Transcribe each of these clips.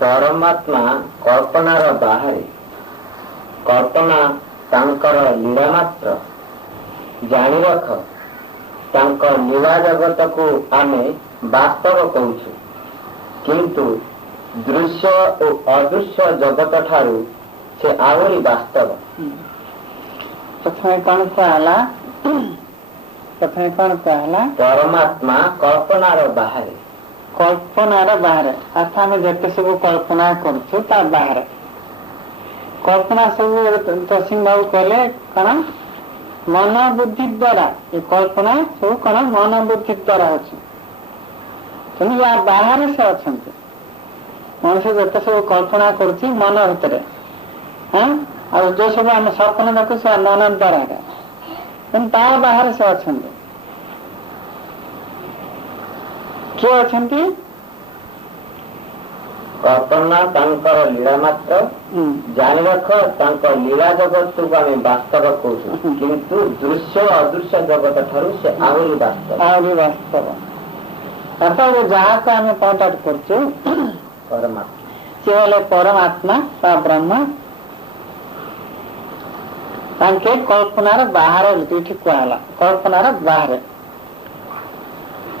परमात्मा कल्पनार बाहर कल्पना तांकर लीला मात्र जानी रख तांकर लीला जगत को आमे वास्तव कहूँ किंतु दृश्य और अदृश्य जगत ठारू से आवरी वास्तव। प्रथम कौन कहला परमात्मा कल्पनार बाहर अर्थात आम जिते सब कल्पना करूँ ता बाहर कल्पना सब तसिंह बाबू कहले कौन मन बुद्धि द्वारा ये कल्पना सब कौन मन बुद्धि द्वारा अच्छे तेणु या बाहर से अच्छा मनुष्य जिते सब कल्पना करुच्ची मन भितर और जो सब आम सपन देखु से मन द्वारा तेणु ता बाहर से अच्छा किए अच्छा कल्पना तांकर लीला मात्र जानी रख तांकर लीला जगत को आम वास्तव कहूँ किंतु दृश्य अदृश्य जगत ठारू से आहरी वास्तव अर्थात जहाँ को आम कॉन्टाक्ट करुँ परमात्मा सी हेले परमात्मा ता ब्रह्म तांके कल्पनार बाहर कहला कल्पनार बाहर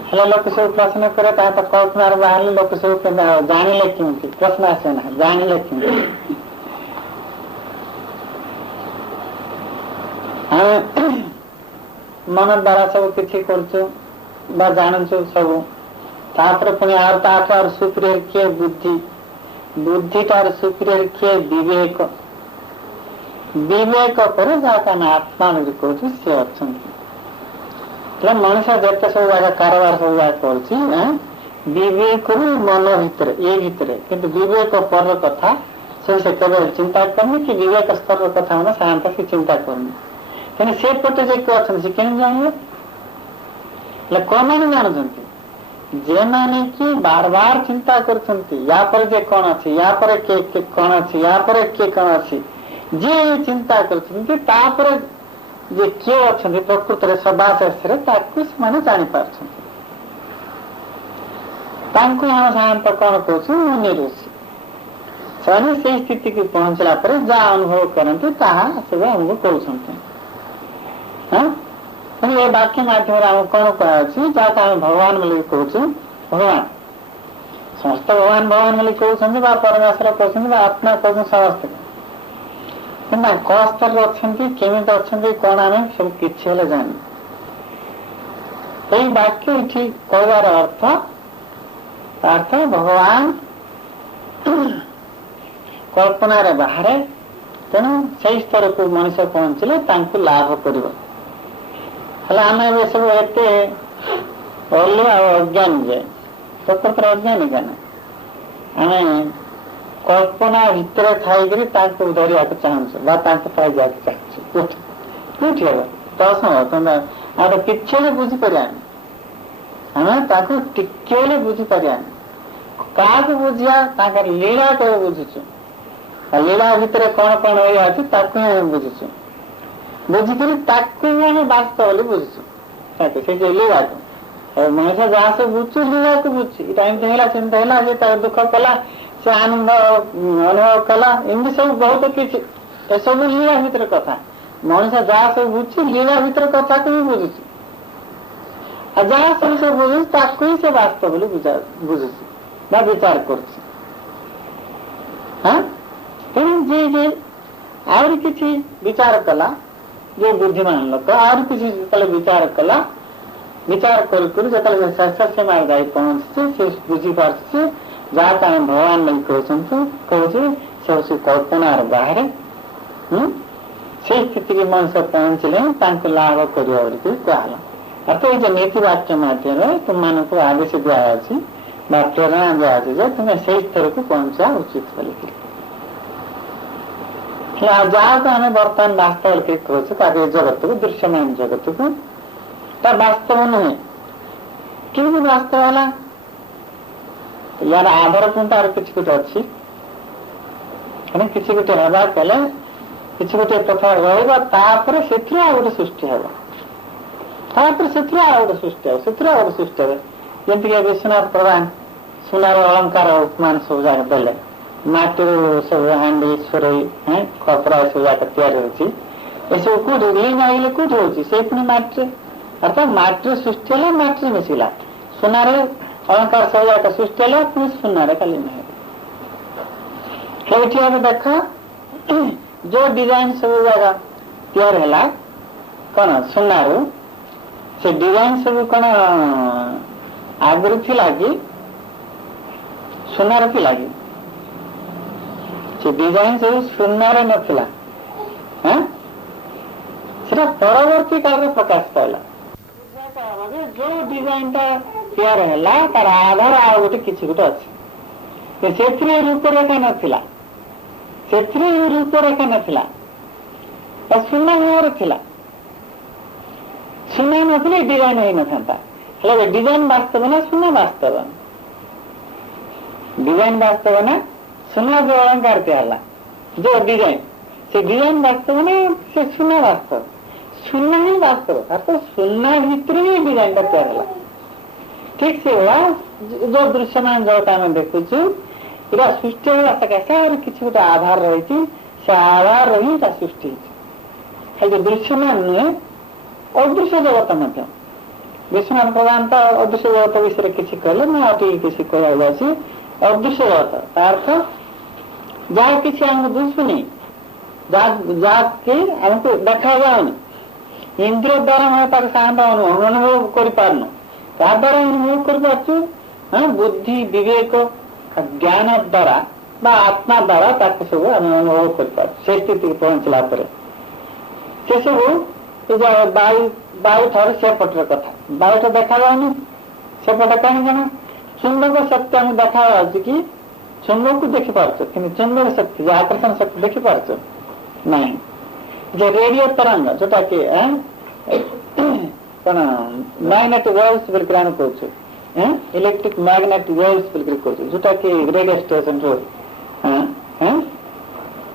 हेल्ला लोक सब प्रश्न करे तो कल्पनार बाहर लोक सब जानिले केमती प्रश्न आसे ना जानिले केमती मन द्वारा सब किसी करुचु जानुचु सब तापर पुणी और सुपीरियर किए बुद्धि बुद्धि टार सुपीरियर किए विवेक विवेक पर जहाँ आत्मा कहूँ सी अच्छा मनुष्य जिते सब जगह कारबार सब जगह करेक मन भितर ये भितर किंतु विवेक पर कथा से केवल चिंता करनी कि विवेक स्तर कथा मैंने साधारणतः से चिंता करनी तेना से पटे जे क्यों अच्छा सी क्या जानवे कौन मैंने जानते जे माने कि बार बार चिंता करछंती या पर जे कौन अछि या पर के कौन अछि या पर के कौन अछि जे चिंता करछंती तापर जे किए अच्छे प्रकृत सदाशेष माने जानी पारछंती तांको हम साधारणतः कौन कहूँ मुनि ऋषि से स्थिति की पहुंचला पर जहाँ अनुभव करते ताहा सब हमको कहते ये वाक्य माध्यम आम कौन कहुच्छी जहाँ आम भगवान बोल कहूँ भगवान समस्त भगवान भगवान बोली कहते परमेश्वर कहते आत्मा कहते समस्त ना क स्तर अच्छा केमी अच्छा कौन आम सब किसी जानी यही वाक्य ये कहबार अर्थ भगवान कल्पनार बाहर तेणु से स्तर को मनुष्य पहुंचले लाभ कर आम सब एत अज्ञान जाए प्रकृत अज्ञान क्या आम कल्पना भितर थी धरिया चाहूँ पाई चाहूँ कौटी हम असम आम किसी बुझीपर आम टिके बुझीपर क्या बुझा लीला को बुझुचु लीला भितर कौन कौन अच्छी बुझुचु बुझिक वास्तव बोली बुझुचु से लीला को मनुष्य जहाँ से बुझु लीला को बुझी एमती है सेमती है दुख कला से आनंद अनुभव कला एमती सब बहुत किसी सब लीला भितर कथा मनुष्य जहाँ सब बुझी लीला भितर कथा को भी बुझुचु जहाँ सब से बुझु ही से वास्तव बोली बुझुचु विचार कर किसी विचार कला जो बुद्धिमान लोक आर किसी विचार कला विचार कर शेष मार जाए पहुंचे से बुझी पार्चे जहाँ आम भगवान नहीं कहूँ से कल्पनार बाहर से स्थिति की मनुष्य पहुंचले लाभ कर कहला अर्थात ये नीति वाक्य माध्यम तुम मान आदेश दिखाई प्रेरणा दिखाई तुम्हें से स्तर को पहुंचा उचित बोलिक जहाँ को आम बर्तमान वास्तव कहूँ जगत को दृश्यमान जगत को वास्तव नुहे कि वास्तव है यार आधार पुनः किसी गोटे अच्छी किसी गोटे हवा कले किसी गोटे प्रथा रही से गोटे सृष्टि हम से गोटे सृष्टि हे जमीक विश्वनाथ प्रधान सुनार अलंकार उपमान सब जाक देले माटी सब हांडी सुरई कपड़ा सब जाक तैयार होची ए सब को लिंग आइले को होची से पुनी माटी अर्थात माटी सृष्टि होला माटी मिसिला सुनार अलंकार सब जाक सृष्टि होला पुनी सुनार खाली नहीं हेठी हम देखा जो डिजाइन सब जाक तैयार होला कौन सुनार से डिजाइन सब कौन आगुरी थी लगी सुनार थी लगी से डिजाइन सब सुनार नथिला सेटा परवर्ती काल रे प्रकाश पाइला जो डिजाइन टा तैयार हैला तार आधार आ गोटे किछि गोटे अछि सेथरे रूपरेखा नथिला सेथरे रूपरेखा नथिला सुना होर थिला सुना नथिले डिजाइन है नथंता हेले डिजाइन वास्तव ना सुना वास्तव डिजाइन वास्तव ना सुना जो अलंकार तैयार जो डिजाइन से डिजाइन वास्तव ना से सुना वास्तव सुना ही वास्तव अर्थात सुना भीतर ही डिजाइन का तैयार होला ठीक से हुआ जो दृश्यमान जगत में देखुछु इरा सृष्टि होला सकाशे और किछि गोटे आधार रही से आधार रही ता सृष्टि है जो दृश्यमान नुहे अदृश्य जगत मध्य विश्वनाथ प्रधान तो अदृश्य जगत विषय किसी कहले मैं अति किसी कह अदृश्य जगत अर्थ जहाँ किसी आमको दुश्मनी जाके आमको देखा जाऊनी इंद्रिय द्वारा मैं तार साहब अनुभव कर पारनु द्वारा अनुभव कर पार्छु बुद्धि विवेक ज्ञान द्वारा बा आत्मा द्वारा ताको सब अनुभव कर पार्छु से स्थिति पहुंचला पर से सब वायु ठार सेपटर कथा वायु देखा जाऊनी सेपट कहीं जाना चुंबक शक्ति आम देखा कि चुंबक को देखी पार्छ कि चुंबक शक्ति आकर्षण शक्ति देखी पार्छ नहीं जो रेडियो तरंग जोटा कि कौन मैग्नेटिक वेव्स बोल कर कहूँ इलेक्ट्रिक मैग्नेटिक वेव्स बोल कर कहूँ जोटा कि रेडियो स्टेशन रो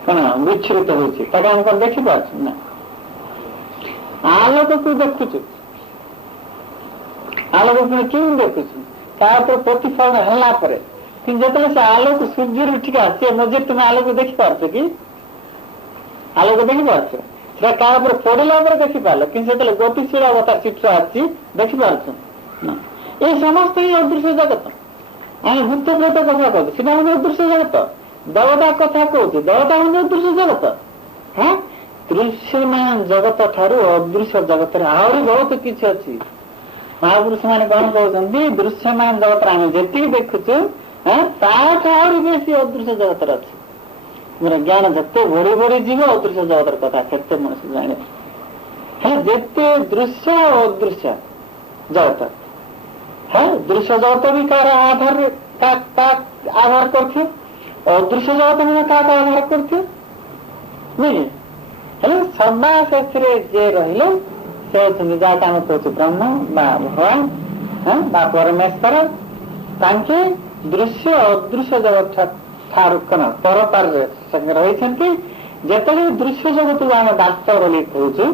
कौन विच्छुरित हो देखी पार्छ ना आलोक को देखुଛୁ आलोक को क्यों देखुଛୁ तापर प्रतिफलन हल्ला परे कि जतले से आलोक सूर्य उठिक आसे मजे तुम आलोक देखि पारछ कि आलोक देखि पारछ सेटा का पर पड़ला पर देखि पारल कि जतले गतिशील अवस्था चित्र आछि देखि पारछ ना ए समस्त ही अदृश्य जगत हम भूत प्रेत कथा कहू सेटा हम अदृश्य जगत देवता कथा कहू देवता हम अदृश्य जगत हां दृश्यमान जगत ठारू अदृश्य जगत आहरी बहुत किसी अच्छी महापुरुष मैंने कौन कहते दृश्यमान जगत आम जी देखुचु आहरी बेसी अदृश्य जगत अच्छी मोर ज्ञान जिते बढ़ी बढ़ी जीव अदृश्य जगत कथा केते मनुष्य जाने है जिते दृश्य अदृश्य जगत है दृश्य जगत भी कार आधार आधार कर अदृश्य जगत में क्या आधार कर हेलो सदा से जे रहिले से जाके आम कहूँ ब्रह्म बा भगवान बा परमेश्वर तांके दृश्य अदृश्य जगत ठार कन परतार रही जिते दृश्य जगत आम वास्तव बोली कहूँ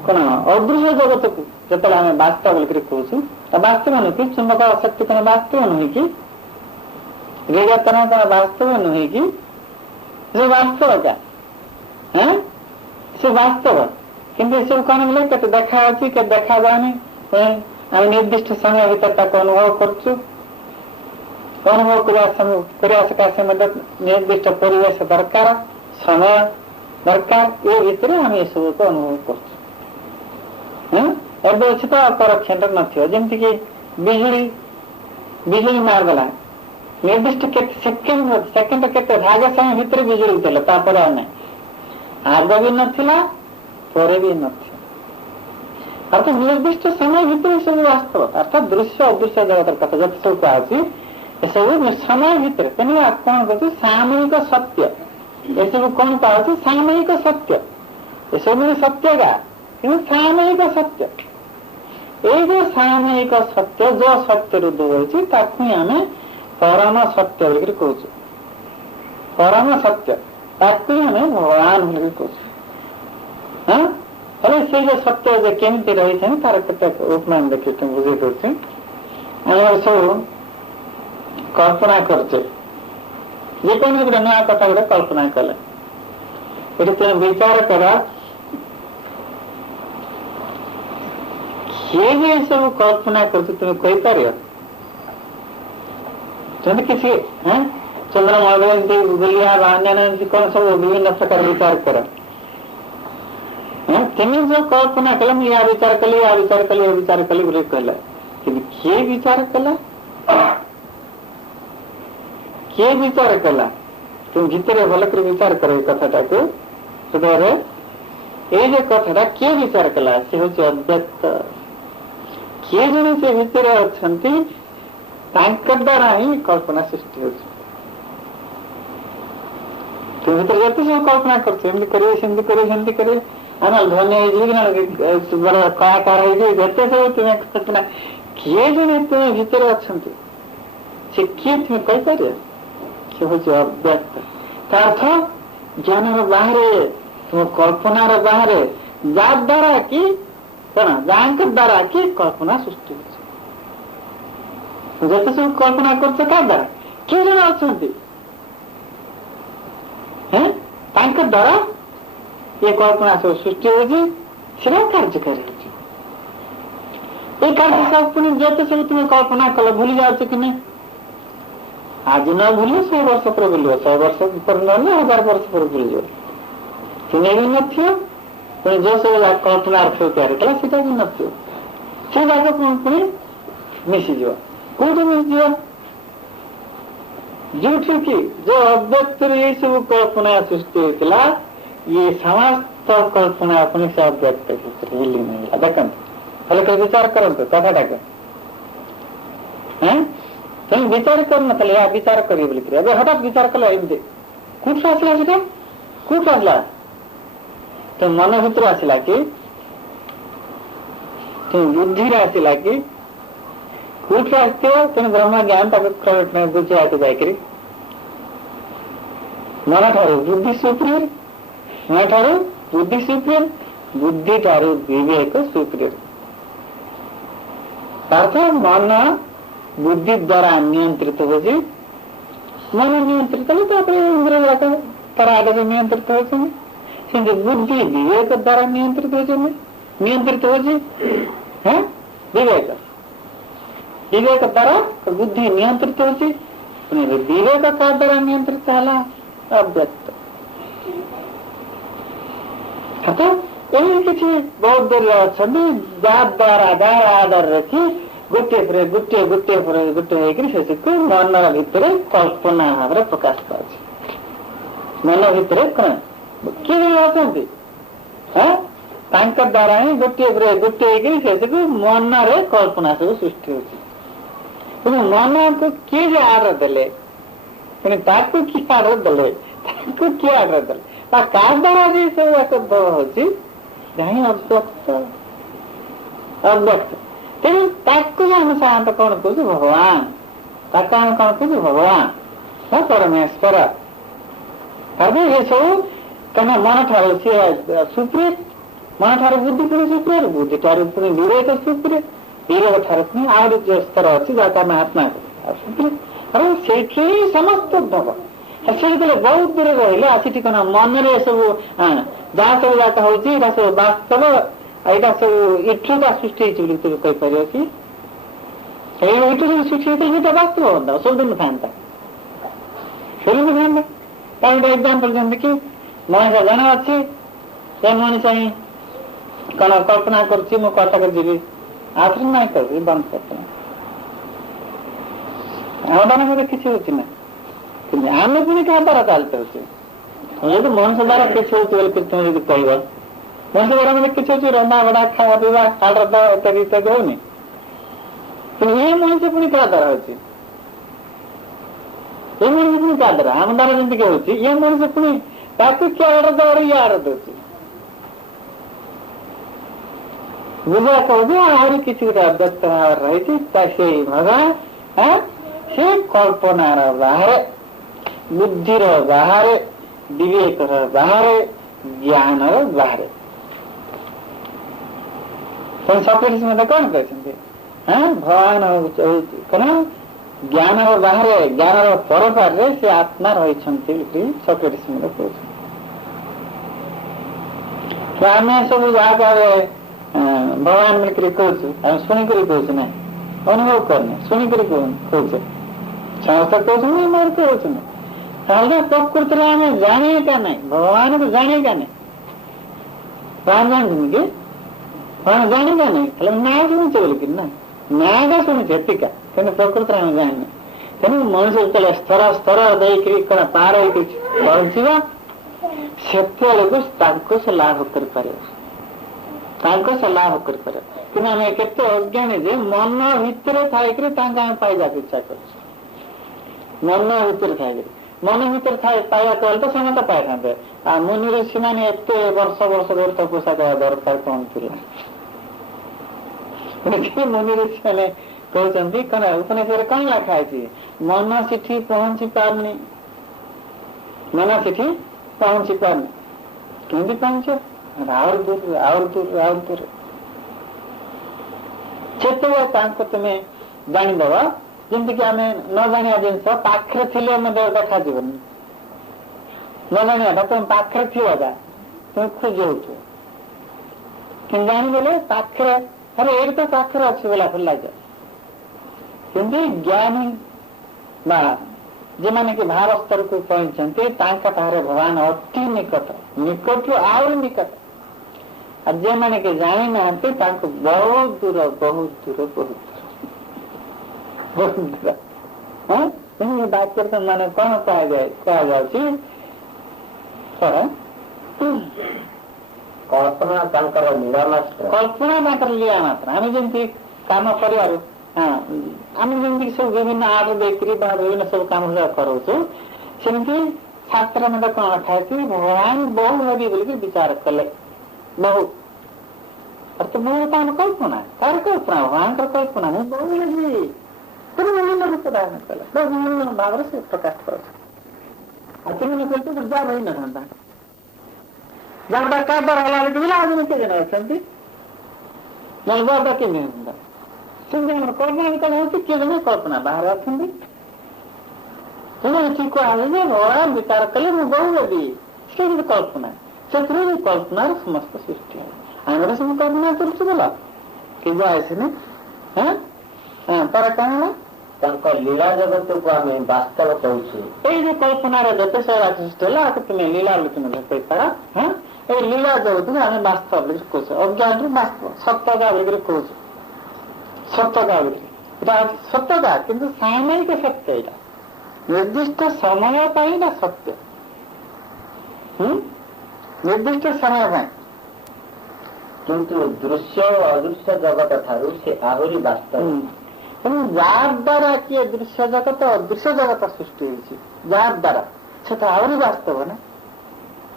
कौन अदृश्य जगत को जिते आम वास्तव बोल कहूँ वास्तव नुह कि चुंबक शक्ति कौन वास्तव नुह कि रेडियो तरंग कौन वास्तव नुह कि वास्तव क्या से वास्तव किंतु सब कौन बोले के देखा अच्छी के देखा जानी आम निर्दिष्ट समय भीतर तक अनुभव करुँ अनुभव करने निर्दिष्ट परिवेश दरकार समय दरकार ये भितर आम ये सब को अनुभव कर अच्छे तो करक्षण नमती बिजुली मारदेला निर्दिष्ट सेकेंड के भाग समय भितर बिजुली देला तापर आ आग भी नथिला पर भी नथिला अर्थात निर्दिष्ट समय भीतर सब वास्तव अर्थात दृश्य अदृश्य जगत कथा जब सब कह सब समय भीतर कौन कहते सामयिक सत्य ये सब कौन कह सामयिक सत्य ये सब सत्य का कि सामयिक सत्य ये जो सामयिक सत्य जो सत्य रुद्ध होती आम परम सत्य बोल कहूँ परम सत्य हमें भगवान बोल कहूँ से जो सत्य केमी रही तार उपमान देखिए बुझे दूसरे ଆମର ସବୁ କଳ୍ପନା କରୁଛେ ଯେକୌଣସି ଗୋଟେ ନୂଆ କଥା ଗୋଟେ କଳ୍ପନା କଲେ ଏଠି ତୁମେ ବିଚାର କର କିଏ ବି ଏସବୁ କଳ୍ପନା କରୁଛି ତୁମେ କହିପାରିବ? ତୁମେ କିଛି ଚନ୍ଦ୍ରମଣ୍ଡଳ ଏମିତି ବୁଲିବା ବା ଅନ୍ୟାନ୍ୟ ଏମିତି କଣ ସବୁ ବିଭିନ୍ନ ପ୍ରକାର ବିଚାର କର ତୁମେ ଯୋଉ କଳ୍ପନା କଲ ମୁଁ ୟା ବିଚାର କଲି ୟା ବିଚାର କଲି ଏ ବିଚାର କଲି ବୋଲି କହିଲା କିନ୍ତୁ କିଏ ବିଚାର କଲା? କିଏ ବିଚାର କଲା? ତୁମ ଭିତରେ ଭଲ କରି ବିଚାର କର ଏଇ କଥାଟାକୁ ହୃଦୟରେ ଏଇ ଯେ କଥାଟା କିଏ ବିଚାର କଲା? ସେ ହଉଛି ଅବ୍ୟକ୍ତ। କିଏ ଜଣେ ସେ ଭିତରେ ଅଛନ୍ତି ତାଙ୍କ ଦ୍ୱାରା ହିଁ କଳ୍ପନା ସୃଷ୍ଟି ହଉଛି। ତୁମ ଭିତରେ ଯେତେ ସବୁ କଳ୍ପନା କରୁଛ ଏମିତି କରିବେ ସେମିତି କରିବେ ସେମିତି କରିବେ ଆମେ ଧନୀ ହେଇଯିବି ବଡ କଳାକାର ହେଇଯିବି ଯେତେ ସବୁ ତୁମେ କଳ୍ପନା କିଏ ଜଣେ ତୁମ ଭିତରେ ଅଛନ୍ତି ସେ କିଏ ତୁମେ କହିପାରିବ? ସେ ହଉଛି ଅବ୍ୟକ୍ତ। ତା ଅର୍ଥ ଜ୍ଞାନର ବାହାରେ ତୁମ କଳ୍ପନାର ବାହାରେ ଯା ଦ୍ୱାରା କି କଣ ଯାହାଙ୍କ ଦ୍ୱାରା କି କଳ୍ପନା ସୃଷ୍ଟି ହଉଛି। ଯେତେ ସବୁ କଳ୍ପନା କରୁଛ ତା ଦ୍ୱାରା କିଏ ଜଣେ ଅଛନ୍ତି ତାଙ୍କ ଦ୍ୱାରା ଏ କଳ୍ପନା ସବୁ ସୃଷ୍ଟି ହଉଛି ସେଟା କାର୍ଯ୍ୟକାରୀ ହଉଛି। এই କାର୍ଯ୍ୟ ସବୁ ପୁଣି ଯେତେ ସବୁ ତୁମେ କଳ୍ପନା କଲ ଭୁଲି ଯାଉଛ କି ନାହିଁ? ଆଜି ନ ଭୁଲିବ 100 ବର୍ଷ ପରେ ଭୁଲିବ 100 ବର୍ଷ ପରେ ନହେଲେ 1000 ବର୍ଷ ପରେ ଭୁଲିଯିବ। ତୁମେ ବି ନଥିବ ପୁଣି ଯୋଉ ସବୁ କଳ୍ପନାର ସବୁ ତିଆରି କଲା ସେଟା ବି ନଥିବ ସେ ଯାକ ପୁଣି ମିଶିଯିବ। କୋଉଠି ମିଶିଯିବ? ଯୋଉଠି କି ଯୋଉ ଅବ୍ୟକ୍ତରେ ଏଇ ସବୁ କଳ୍ପନା ସୃଷ୍ଟି ହେଇଥିଲା ଇଏ ସମସ୍ତ କଳ୍ପନା ପୁଣି ସେ ଅବ୍ୟକ୍ତ ଭିତରେ ବିଲୀନ ହେଇଗଲା। ଦେଖନ୍ତୁ ହେଲେ କେହି ବିଚାର କରନ୍ତୁ କଥାଟାକୁ তুমি বিচার করুনଥିଲେ বিচার করি বলি ଏବେ ହଠାତ୍ ବିଚାର କଲ ଏମିତି କୋଉଠୁ ଆସିଲା ସେଟା? କୋଉଠୁ ଆସିଲା? ତ ମନ ଭିତରୁ ଆସିଲା କି ତୁମ ବୁଦ୍ଧିରେ ଆସିଲା କି କୋଉଠୁ ଆସିଥିବ? ତେଣୁ ବ୍ରହ୍ମ ଜ୍ଞାନ ତାକୁ ବୁଝିବାକୁ ଯାଇକରି ମନ ଠାରୁ ବୁଦ୍ଧି ସୁପ୍ରିୟର ମନ ଠାରୁ ବୁଦ୍ଧି ସୁପ୍ରିୟର ବୁଦ୍ଧି ଠାରୁ ବିବେକ ସୁପ୍ରିୟର। ଅର୍ଥ ମନ बुद्धि द्वारा नियंत्रित हो मन नियंत्रित हो इंद्र तर आगे नियंत्रित हो बुद्धि विवेक द्वारा नियंत्रित हो विवेक विवेक द्वारा बुद्धि नियंत्रित हो विवेक का द्वारा नियंत्रित है अव्यक्त। किसी बहुत दूर अच्छा द्वारा आदर रखी गोटे पर गोटे गोटे पर गोटे शेषको मन भितर कल्पना भाव प्रकाश पाच मन भितर कौन किए अच्छा द्वारा ही गोटे पर गोटे शेषको मन कल्पना सब सृष्टि हो मन को किए जो आर्डर देले किए आर्डर देले किए आर्डर देले क्या द्वारा सब हूँ अव्यक्त अव्यक्त तेणु ताकू आम साधारणतः कौन कह भगवान ताकू आम कौन कह भगवान परमेश्वर ये सब कहीं मन ठार सी सुप्रिय मन ठार बुद्धि पुणी सुप्रिय बुद्धि ठार पुणी विवेक सुप्रिय विवेक ठार पुणी आहुरी जो स्तर अच्छी जहाँ आम आत्मा सुप्रिय से समस्त भव से बहुत दूर रही आसी कौन मन सब जहाँ सब जाक हो सब वास्तव यहाँ सब इच्छुता सृष्टि कहीपर कि इच्छु सृष्टि होता वास्तव होता सब दिन था गोटे एग्जाम्पल जमी कि मनीष जन अच्छी से मनीष ही कौन कल्पना करुच्ची मु कटक जी आउे ना कर बंद कर किसी हो आम पुणी क्या द्वारा चलते हो मनुष्य द्वारा किसी हो तुम कह मनुष्य द्वारा मतलब किसी अच्छे रंधा बड़ा खावा पीवा आर्डर इत्यादि इत्यादि होनी ये मनुष्य पुणी क्या द्वारा होती ये मनुष्य पुणी क्या द्वारा आम द्वारा जमी होती ये मनुष्य पुणी ताकि क्या आर्डर द्वारा ये आर्डर दूसरी बुझा कह आहरी किसी गोटे अव्यक्त भाव रही से भगवान से कल्पनार बाहर बुद्धिर बाहर विवेकर बाहर ज्ञानर बाहर सफिस मत कौन कहते ଭଗବାନ କଣ ଜ୍ଞାନ ବାହାରେ ଜ୍ଞାନର ପରପାରରେ ସେ ଆତ୍ମା ରହିଛନ୍ତି ସକ୍ରେଟିସ୍ କହୁଛନ୍ତି। ଆମେ ସବୁ ଯାହାକୁ ଆମେ ଭଗବାନ ବୋଲିକରି କହୁଛୁ ଆମେ ଶୁଣିକରି କହୁଛୁ ନାହିଁ, ଅନୁଭବ କରୁନି, ଶୁଣିକରି କହୁଛେ, ସମସ୍ତେ କହୁଛନ୍ତି ମୋର କହୁଛନ୍ତି। ତାହେଲେ ପ୍ରକୃତିରେ ଆମେ ଜାଣିବା ନାହିଁ, ଭଗବାନକୁ ଜାଣିବା ନାହିଁ। ଭଗବାନ ଜାଣିଛନ୍ତି କି ଭଗବାନ ଜାଣିବା ନାହିଁ, ହେଲେ ନାଁ ଶୁଣିଛେ ବୋଲିକିରି ନା ନାଁଟା ଶୁଣିଛେ ଏତିକା, କିନ୍ତୁ ପ୍ରକୃତିରେ ଆମେ ଜାଣିନେ। ତେଣୁ ମଣିଷ ଯେତେବେଳେ ସ୍ତର ସ୍ତର ଦେଇକରି କଣ ପାର ହେଇକି ପହଞ୍ଚିବା ସେତେବେଳକୁ ତାଙ୍କୁ ସେ ଲାଭ କରିପାରିବ, ତାଙ୍କୁ ସେ ଲାଭ କରିପାରିବ। କିନ୍ତୁ ଆମେ କେତେ ଅଜ୍ଞାନୀ ଯେ ମନ ଭିତରେ ଥାଇକରି ତାଙ୍କୁ ଆମେ ପାଇବାକୁ ଇଚ୍ଛା କରୁଛୁ। ମନ ଭିତରେ ଥାଇକରି ମନ ଭିତରେ ପାଇବାକୁ ହେଲେ ତ ସମସ୍ତେ ପାଇଥାନ୍ତେ। ଆଉ ମୁନି ଋଷି ମାନେ ଏତେ ବର୍ଷ ବର୍ଷ ଧରି ତପସ୍ୟା କରିବା ଦରକାର କଣ ଥିଲା? ମୁନି ଋଷି ମାନେ କହୁଛନ୍ତି କଣ ଉପନିଷଦରେ କଣ ଲେଖା ହେଇଛି? ମନ ସେଠି ପହଞ୍ଚି ପାରୁନି, ମନ ସେଠି ପହଞ୍ଚି ପାରୁନି। କେମିତି ପହଞ୍ଚ? ଆହୁରି ଦୂର ଆହୁରି ଦୂର ଆହୁରି ଦୂର। ଯେତେବେଳେ ତାଙ୍କୁ ତୁମେ ଜାଣିଦବ, ଯେମିତିକି ଆମେ ନ ଜାଣିବା ଜିନିଷ ପାଖରେ ଥିଲେ ମଧ୍ୟ ଦେଖାଯିବନି। ନ ଜାଣିବାଟା ତମେ ପାଖରେ ଥିବ ଯା ତୁମେ ଖୋଜି ହଉଥିବ, କିନ୍ତୁ ଜାଣିଦେଲେ ପାଖରେ ଆରେ ଏଇଠି ତ ପାଖରେ ଅଛି ବୋଲା ଲାଗିବ। କିନ୍ତୁ ଜ୍ଞାନୀ ବା ଯେମାନେ କି ଭାବ ସ୍ତରକୁ ପହଞ୍ଚିଛନ୍ତି ତାଙ୍କ ପାଖରେ ଭଗବାନ ଅତି ନିକଟ, ନିକଟରୁ ଆହୁରି ନିକଟ। ଆଉ ଯେମାନେ କି ଜାଣିନାହାନ୍ତି ତାଙ୍କୁ ବହୁତ ଦୂର ବହୁତ ଦୂର ବହୁତ ଦୂର। ବାକ୍ୟରେ ମାନେ କଣ କୁହାଯାଉଛି? କଳ୍ପନା ତାଙ୍କର ଲୀଳା ମାତ୍ର, କଳ୍ପନା ତାଙ୍କର ଲୀଳା ମାତ୍ର। ଆମେ ଯେମିତି କାମ କରିବାରୁ ଆମେ ଯେମିତି ସବୁ ବିଭିନ୍ନ ଆର୍ଟ ଦେଇକରି ବା ବିଭିନ୍ନ ସବୁ କାମ କରାଉଛୁ, ସେମିତି ଶାସ୍ତ୍ର ମଧ୍ୟ କଣ ଲେଖା ଅଛି? ଭଗବାନ ବହୁ ହେବି ବୋଲିକି ବିଚାର କଲେ। ବହୁ ଅର୍ଥ ବହୁ ତାର କଳ୍ପନା, ତାର କଳ୍ପନା ଭଗବାନଙ୍କର କଳ୍ପନା ମୁଁ ବହୁ ହେବି ବିଭିନ୍ନ ରୂପ ଧାରଣ କଲେ, ବିଭିନ୍ନ ଭାବରେ ସେ ପ୍ରକାଶ କରୁଛି। ଆଉ ସେମାନେ କହିଲେ ଯା ରହିନଥାନ୍ତା, ଯାହା କାରବାର ହେଲା ବେଳକୁ ବି ଆଉ କେତେ ଜଣ ଅଛନ୍ତି କେମିତି ହୁଅନ୍ତା? ସେମିତି ଆମର କଳ୍ପନା ଯେତେବେଳେ ହଉଛି କିଏ ଜଣେ କଳ୍ପନା ବାହାରେ ଅଛନ୍ତି। ତେଣୁ ଏଠି କୁହାହେଲେ ଯେ ଭଗବାନ ବିଚାର କଲେ ମୁଁ ବହୁ ହେବି, ସେ ଗୋଟେ କଳ୍ପନା। ସେଥିରେ କଳ୍ପନାର ସମସ୍ତ ସୃଷ୍ଟି ହବ। ଆମର ସବୁ କଳ୍ପନା କରୁଛୁ ଭଲ କିନ୍ତୁ ଆସିନି। ତାର କଣ ହେଲା? ତାଙ୍କ ଲୀଳା ଜଗତକୁ ଆମେ ବାସ୍ତବ କହୁଛୁ। ଏଇ ଯୋଉ କଳ୍ପନାର ଯେତେ ସାରା ସୃଷ୍ଟି ହେଲା ତୁମେ ଲୀଳା ବୋଲି ତୁମେ କହିପାର। ଏଇ ଲୀଳା ଜଗତକୁ ଆମେ ବାସ୍ତବ ବୋଲି କହୁଛୁ, ଅଜ୍ଞାନରୁ ବାସ୍ତବ ସତ୍ୟତା ବୋଲିକରି କହୁଛୁ। ସତ୍ୟତା ବୋଲି ଏଇଟା ସତ୍ୟତା, କିନ୍ତୁ ସାମୟିକ ସତ୍ୟ। ଏଇଟା ନିର୍ଦ୍ଦିଷ୍ଟ ସମୟ ପାଇଁ ନା ସତ୍ୟ, ନିର୍ଦ୍ଦିଷ୍ଟ ସମୟ ପାଇଁ। କିନ୍ତୁ ଦୃଶ୍ୟ ଓ ଅଦୃଶ୍ୟ ଜଗତ ଠାରୁ ସେ ଆହୁରି ବାସ୍ତବ। ତେଣୁ ଯାହା ଦ୍ୱାରା କିଏ ଦୃଶ୍ୟ ଜଗତ ଅଦୃଶ୍ୟ ଜଗତ ସୃଷ୍ଟି ହେଇଛି, ଯାହା ଦ୍ୱାରା ସେଟା ଆହୁରି ବାସ୍ତବ ନା।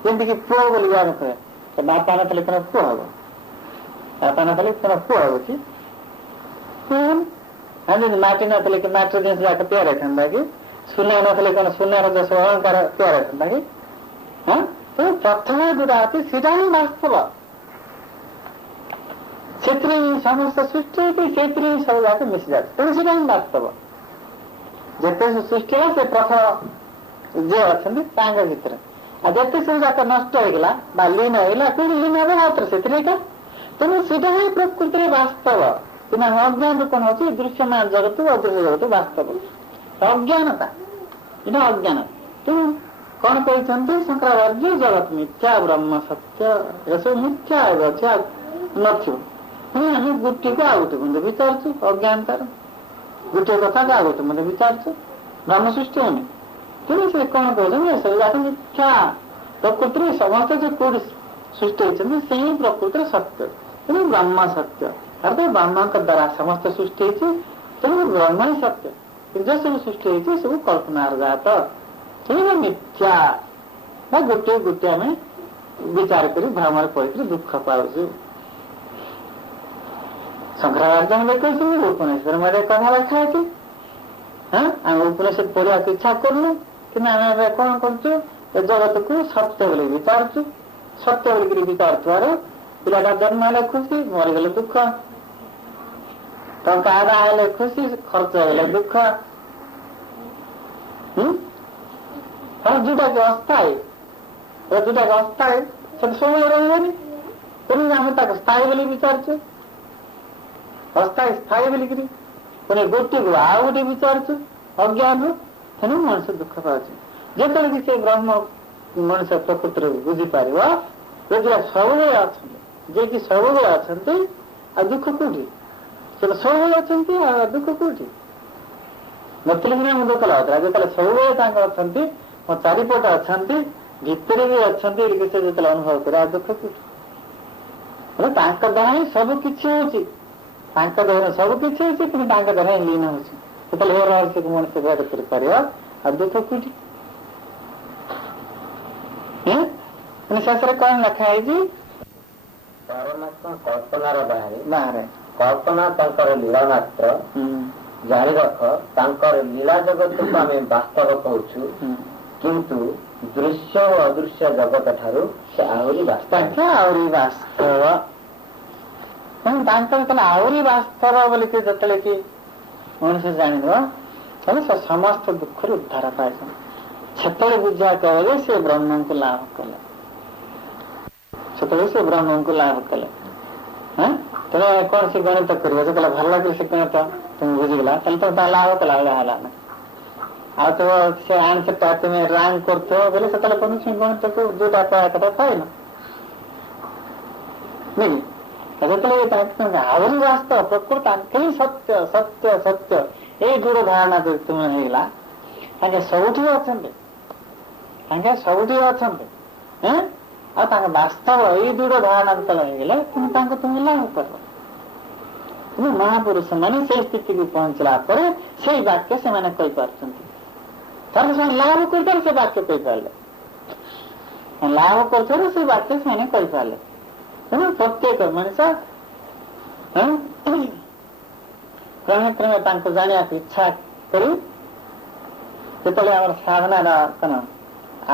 ଯେମିତିକି ପୁଅ ବୋଲି ଆମେ କହେ, ବାପା ନଥିଲେ କଣ ପୁଅ ହବ? ବାପା ନଥିଲେ କଣ ପୁଅ ହବ କି? ମାଟି ନଥିଲେ କି ମାଟିର ଜିନିଷ ଯାକ ତିଆରି ହେଇଥାନ୍ତା କି? ସୁନା ନଥିଲେ କଣ ସୁନାର ଦେଶ ଅଳଙ୍କାର ତିଆରି ହେଇଥାନ୍ତା କି? ପ୍ରଥମେ ଯୋଉଟା ଅଛି ସେଇଟା ହିଁ ବାସ୍ତବ। ସେଥିରେ ସମସ୍ତ ସୃଷ୍ଟି ହେଇକି ସେଥିରେ ସବୁ ଯାକ ମିଶି ଯାଉଛି, ତେଣୁ ସେଇଟା ହିଁ ବାସ୍ତବ। ଯେତେ ସୃଷ୍ଟି ହେଲା ସେ ପ୍ରଥମ ଯିଏ ଅଛନ୍ତି ତାଙ୍କ ଭିତରେ, ଆଉ ଯେତେ ସବୁ ଯାକ ନଷ୍ଟ ହେଇଗଲା ବା ଲୀନ ହେଇଗଲା ପୁଣି ଲୀନ ହେବ ମାତ୍ର ସେଥିରେ ଏକା। ତେଣୁ ସେଇଟା ହିଁ ପ୍ରକୃତିରେ ବାସ୍ତବ। କିନ୍ତୁ ଅଜ୍ଞାନ କଣ ହଉଛି? ଦୃଶ୍ୟମାନ ଜଗତ ଅଦୃଶ୍ୟ ଜଗତ ବାସ୍ତବ ଅଜ୍ଞାନତା, ଏଇଟା ଅଜ୍ଞାନ। ତେଣୁ କଣ କହିଛନ୍ତି ଶଙ୍କରାଚାର୍ଯ୍ୟ? ଜଗତ ମିଥ୍ୟା, ବ୍ରହ୍ମ ସତ୍ୟ, ଏସବୁ ମିଥ୍ୟା ଅଛି, ଆଉ ନଥିବ। ଆମେ ଗୋଟିଏକୁ ଆଉ ଗୋଟେ ମধ্যে ବିଚାରୁଛୁ, ଅଜ୍ଞାନତାର ଗୋଟିଏ କଥାକୁ ଆଉ ଗୋଟେ ମধ্যে ବିଚାରୁଛୁ, ବ୍ରହ୍ମ ସୃଷ୍ଟି ହଉନି। ତେଣୁ ସେ କଣ କହୁଛନ୍ତି? ଏସବୁ ଯାକ ମିଥ୍ୟା। ପ୍ରକୃତିରେ ସମସ୍ତେ ଯେ କୋଉଠି ସୃଷ୍ଟି ହେଇଛନ୍ତି ସେହି ପ୍ରକୃତିରେ ସତ୍ୟ, ତେଣୁ ବ୍ରହ୍ମ ସତ୍ୟ। ଅର୍ଥାତ ବ୍ରହ୍ମଙ୍କ ଦ୍ୱାରା ସମସ୍ତ ସୃଷ୍ଟି ହେଇଛି, ତେଣୁ ବ୍ରହ୍ମ ହିଁ ସତ୍ୟ। କିନ୍ତୁ ସବୁ ସୃଷ୍ଟି ହେଇଛି ସବୁ କଳ୍ପନାର ଜାତ, ତେଣୁ ମିଥ୍ୟା ବା ଗୋଟିଏ ଗୋଟିଏ ଆମେ ବିଚାର କରି ଭ୍ରମରେ ପଡ଼ିକରି ଦୁଃଖ ପାଉଛୁ। ଶଙ୍କରାଚାର୍ଯ୍ୟ ଦେଖୁଛନ୍ତି ଉପନିଷଦରେ ମଧ୍ୟ କଥା ଲେଖା ଅଛି। ଆମେ ଉପନିଷଦ ପଢିବାକୁ ଇଚ୍ଛା କରୁନୁ, କିନ୍ତୁ ଆମେ ଏବେ କଣ କରୁଛୁ? ଏ ଜଗତକୁ ସତ୍ୟ ବୋଲି ବିଚାରୁଛୁ। ସତ୍ୟ ବୋଲିକିରି ବିଚାରୁଥିବାରୁ ପିଲାଟା ଜନ୍ମ ହେଲେ ଖୁସି, ମରିଗଲେ ଦୁଃଖ। ଟଙ୍କା ଆଦା ହେଲେ ଖୁସି, ଖର୍ଚ୍ଚ ହେଲେ ଦୁଃଖ। ହଁ ଯୋଉଟାକି ଅସ୍ଥାୟୀ, ଯୋଉଟାକି ଅସ୍ଥାୟୀ ସେଟା ସବୁବେଳେ ରହିବନି। ତେଣୁ ଆମେ ତାକୁ ସ୍ଥାୟୀ ବୋଲି ବିଚାରୁଛୁ, ଅସ୍ଥାୟୀ ସ୍ଥାୟୀ ବୋଲିକିରି। ପୁଣି ଗୋଟିକୁ ଆଉ ଗୋଟେ ବିଚାରୁଛୁ ଅଜ୍ଞାନ। ତେଣୁ ମଣିଷ ଦୁଃଖ ପାଉଛି। ଯେତେବେଳେ କି ସେ ବ୍ରହ୍ମ ମଣିଷ ପ୍ରକୃତିରେ ବୁଝିପାରିବ, ଯେ ସବୁବେଳେ ଅଛନ୍ତି, ଯିଏକି ସବୁବେଳେ ଅଛନ୍ତି, ଆଉ ଦୁଃଖ କୋଉଠି? ସେ ତ ସବୁବେଳେ ଅଛନ୍ତି, ଆଉ ଦୁଃଖ କୋଉଠି? ନଥିଲେ କିନା ମୁଁ ଦୁଃଖ ଲାଗୁଥିଲା। ଯେତେବେଳେ ସବୁବେଳେ ତାଙ୍କ ଅଛନ୍ତି, ମୋ ଚାରିପଟେ ଅଛନ୍ତି, ଭିତରେ ବି ଅଛନ୍ତି, ସେ ଯେତେବେଳେ ଅନୁଭବ କରେ, ଆଉ ଦୁଃଖ କୋଉଠି? ତାଙ୍କ ଦ୍ୱାରା ହିଁ ସବୁ କିଛି ହଉଛି, ତାଙ୍କ ଦେହରେ ସବୁ କିଛି ହଉଛି, କିନ୍ତୁ ତାଙ୍କ ଦ୍ୱାରା ହିଁ ଲୀନ ହଉଛି। ସେତେବେଳେ ଏ ରହସ୍ୟକୁ ମଣିଷ ଭେଦ କରିପାରିବ, ଆଉ ଦୁଃଖ କୋଉଠି? ଶେଷରେ କଣ ଲେଖା ହେଇଛି? ପରମାତ୍ମା କଳ୍ପନାର ବାହାରେ, କଳ୍ପନା ତାଙ୍କର ଲୀଳା ମାତ୍ର। ଜାଣି ରଖ, ତାଙ୍କର ଲୀଳା ଜଗତକୁ ଆମେ ବାସ୍ତବ କହୁଛୁ, କିନ୍ତୁ ଦୃଶ୍ୟ ଓ ଅଦୃଶ୍ୟ ଜଗତ ଠାରୁ ସେ ଆହୁରି ବାସ୍ତବ। ଆହୁରି ବାସ୍ତବ। ତାଙ୍କର ଯେତେବେଳେ ଆହୁରି ବାସ୍ତବ ବୋଲିକି ଯେତେବେଳେ କି ମଣିଷ ଜାଣିବ, ତାହେଲେ ସେ ସମସ୍ତ ଦୁଃଖରୁ ଉଦ୍ଧାର ପାଇଛନ୍ତି। ସେତେବେଳେ ବୁଝିବା କହିଲେ ସେ ବ୍ରହ୍ମଙ୍କୁ ଲାଭ କଲେ, ସେତେବେଳେ ସେ ବ୍ରହ୍ମଙ୍କୁ ଲାଭ କଲେ। ତେଣୁ କଣ ସେ ଗଣିତ କରିବ? ଯେତେବେଳେ ଭଲ ଲାଗିଲେ ସେ ଗଣିତ তুমি ବୁଝିଗଲା, ତାହେଲେ ତ ତା ଲାଭ କଲା ଭଳିଆ ହେଲା ନା। ଆଉ ତ ସେ ଆନ୍ସରଟା ତୁମେ ରାଙ୍ଗ କରୁଥିବ ବୋଲେ ସେତେବେଳେ କଣ ସେ ଗଣିତକୁ ଯୋଉଟା ପାଇବା କଥା ପାଇନ। ଯେତେବେଳେ ଆହୁରି ବାସ୍ତବ ପ୍ରକୃତ ହିଁ ସତ୍ୟ ସତ୍ୟ ସତ୍ୟ ଏଇ ଦୂର ଧାରଣା ଯଦି ତୁମେ ହେଇଗଲା, ତାଙ୍କେ ସବୁଠି ଅଛନ୍ତି, ତାଙ୍କେ ସବୁଠି ଅଛନ୍ତି। ଆଉ ତାଙ୍କ ବାସ୍ତବ ଏଇ ଦୂର ଧାରଣା ଯେତେବେଳେ ହେଇଗଲେ ତୁମେ ଲାଭ କର। କିନ୍ତୁ ମହାପୁରୁଷ ମାନେ ସେଇ ସ୍ଥିତିକୁ ପହଞ୍ଚିଲା ପରେ ସେଇ ବାକ୍ୟ ସେମାନେ କହିପାରୁଛନ୍ତି। ତାହେଲେ ସେମାନେ ଲାଭ କରିଥାరు ସେ ବାକ୍ୟ କହିପାରିଲେ, ଲାଭ କରିଥାరు ସେ ବାକ୍ୟ ସେମାନେ କହିପାରିଲେ। ତେଣୁ ପ୍ରତ୍ୟେକ ମଣିଷ କ୍ରମେ କ୍ରମେ ତାଙ୍କୁ ଜାଣିବାକୁ ଇଚ୍ଛା କରି ଯେତେବେଳେ ଆମର ସାଧନାର କଣ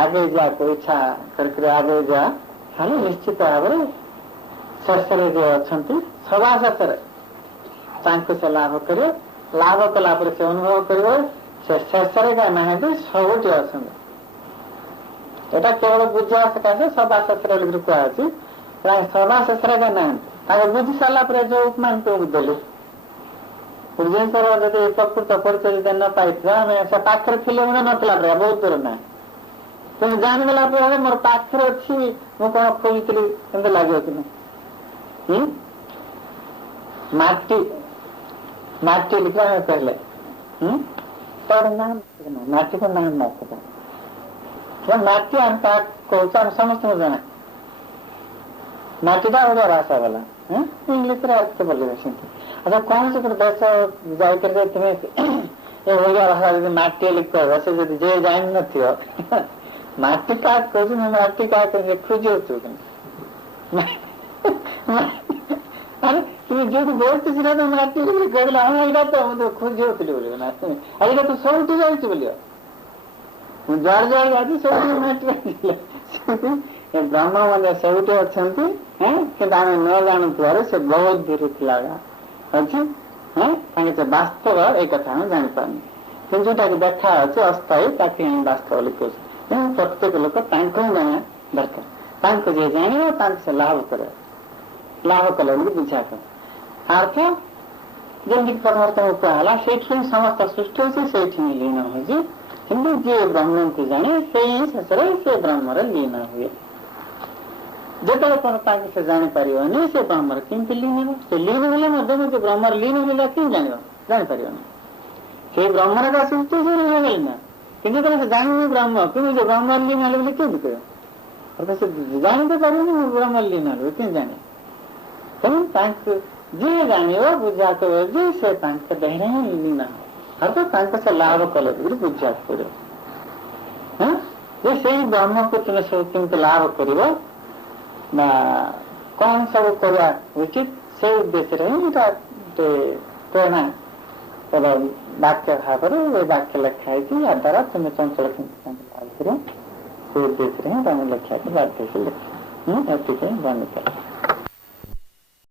ଆଗେଇ ଯିବାକୁ ଇଚ୍ଛା କରିକି ଆଗେଇ ଯିବା, ତାହେଲେ ନିଶ୍ଚିତ ଭାବରେ ଶେଷରେ ଯିଏ ଅଛନ୍ତି, ସଭା ଶେଷରେ ତାଙ୍କୁ ସେ ଲାଭ କରିବ। ଲାଭ କଲା ପରେ ସେ ଅନୁଭବ କରିବ ସେ ଶେଷରେ ନାହାନ୍ତି, ସବୁଠି ଅଛନ୍ତି। ଏଟା କେବଳ ବୁଝିବା ସକାଶେ ସଭା ଶେଷରେ କୁହାଯାଉଛି। ସଭା ଶେଷରେ ନାହାନ୍ତି, ତାଙ୍କୁ ବୁଝି ସାରିଲା ପରେ ଯୋଉ ଉପମାନ ଦେଲୁ, ଜିନିଷର ଯଦି ପ୍ରକୃତ ପରିଚୟ ଯଦି ନ ପାଇଥିବା, ଆମେ ସେ ପାଖରେ ଥିଲେ ମଧ୍ୟ ନଥିଲା ପରେ ବହୁତ ଦୂର ନାହିଁ। କିନ୍ତୁ ଜାଣିଦେଲା ପରେ ମୋର ପାଖରେ ଅଛି, ମୁଁ କଣ ଖୋଜୁଥିଲି ଏମିତି ଲାଗିବ କି ନାହିଁ। ମାଟି ଲିଖିବା ଆମେ କହିଲେ ତାର ନାମ ମାଟିର ନାମ ନଥିଲା। ମାଟି ଆମେ ତାହା କହୁଛୁ, ଆମେ ସମସ୍ତଙ୍କୁ ଜଣା ମାଟିଟା ଓଡ଼ିଆ ଭାଷା ଗଲା, ଇଂଲିଶରେ ଆସ୍ତେ ବୋଲିବେ ସେମିତି। ଆଚ୍ଛା କୌଣସି ଗୋଟେ ଦେଶ ଯାଇଥିଲେ ତୁମେ ଏ ଓଡ଼ିଆ ଭାଷା ଯଦି ମାଟି ବୋଲି କହିବ, ସେ ଯଦି ଯିଏ ଜାଣିନଥିବ ମାଟି କାହା କହୁଛୁ, ମାଟି କାହା କହୁଛି ଖୋଜୁଛୁ তুমি যেহেতু বলতেছিল তো মাটি କହିଲେ ହଁ ଏଇଟା ତ ମୁଁ ଖୋଜି ହଉଥିଲି ବୋଲିବ ନା, ଆଉ ଏଇଟା ତ ସବୁଠି ଯାଉଛି ବୋଲିବ, ମୁଁ ଯୁଆଡେ ଯୁଆଡେ ଯାଉଛି ସବୁଠି ମାଟି ସେମିତି ବ୍ରହ୍ମ ମଧ୍ୟ ସବୁଠି ଅଛନ୍ତି। କିନ୍ତୁ ଆମେ ନ ଜାଣୁଥିବାରୁ ସେ ବହୁତ ଦୂର ଥିଲା ଅଛି। ତାଙ୍କେ ସେ ବାସ୍ତବ ଏଇ କଥା ଆମେ ଜାଣିପାରୁନି, କିନ୍ତୁ ଯୋଉଟାକି ଦେଖା ଅଛି ଅସ୍ଥାୟୀ ତାକୁ ହିଁ ବାସ୍ତବ ବୋଲି କହୁଛୁ। ପ୍ରତ୍ୟେକ ଲୋକ ତାଙ୍କୁ ହିଁ ଜାଣିବା ଦରକାର, ତାଙ୍କୁ ଯିଏ ଜାଣିବ ତାଙ୍କୁ ସେ ଲାଭ କରିବ, ଲାଭ କଲେ ବୋଲି ବୁଝା କର ଅର୍ଥ। ଯେମିତିକି ପରମାର୍ଥକୁ କୁହାହେଲା ସେଇଠି ହିଁ ସମସ୍ତ ସୃଷ୍ଟି ହଉଛି, ସେଇଠି ହିଁ ଲୀନ ହଉଛି। କିନ୍ତୁ ଯିଏ ବ୍ରହ୍ମକୁ ଜାଣେ ସେଇ ଶେଷରେ ସେ ବ୍ରହ୍ମରେ ଲୀନ ହୁଏ। ଯେତେବେଳେ କ'ଣ ତାଙ୍କୁ ସେ ଜାଣିପାରିବନି ସେ ବ୍ରହ୍ମରେ କେମିତି ଲୀନ ହେବ? ସେ ଲୀନ ହେଲେ ମଧ୍ୟ ସେ ବ୍ରହ୍ମରେ ଲୀନ ହେଲେ କେମିତି ଜାଣିବ? ଜାଣିପାରିବନି। ସେଇ ବ୍ରହ୍ମର ସୃଷ୍ଟି ସେ ହେଇଗଲି ନା, କିନ୍ତୁ ଯେତେବେଳେ ସେ ଜାଣିନି ବ୍ରହ୍ମ, କିନ୍ତୁ ସେ ବ୍ରହ୍ମରେ ଲୀନ ହେଲେ ବୋଲି କେମିତି କହିବ? ଅର୍ଥାତ୍ ସେ ଜାଣିତ ପାରିବନି ବ୍ରହ୍ମରେ ଲୀନ ହେଲେ କେମିତି ଜାଣିବ? ତେଣୁ ତାଙ୍କୁ ଯିଏ ଜାଣିବ ବୁଝା କରିବ ଯେ ସେ ତାଙ୍କ ଦେହରେ ହିଁ ଲୀନ ହେବ, ଅର୍ଥାତ୍ ତାଙ୍କ ସେ ଲାଭ କଲେ ବୋଲି ବୁଝିବାକୁ ପଡ଼ିବ। ଯେ ସେଇ ବ୍ରହ୍ମକୁ ତୁମେ ସବୁ କେମିତି ଲାଭ କରିବ ବା କ'ଣ ସବୁ କରିବା ଉଚିତ, ସେ ଉଦ୍ଦେଶ୍ୟରେ ହିଁ ଏଇଟା ପ୍ରେରଣା ବାକ୍ୟ ଭାବରେ ଏ ବାକ୍ୟ ଲେଖା ହେଇଛି। ୟା ଦ୍ୱାରା ତୁମେ ଚଞ୍ଚଳ କେମିତି ଲାଭ କରିବ ସେ ଉଦ୍ଦେଶ୍ୟରେ ହିଁ ତମେ ଲେଖିବାକୁ ବାଧ୍ୟ ଲେଖିବ। ଏଥିପାଇଁ ବନ୍ଦ କର।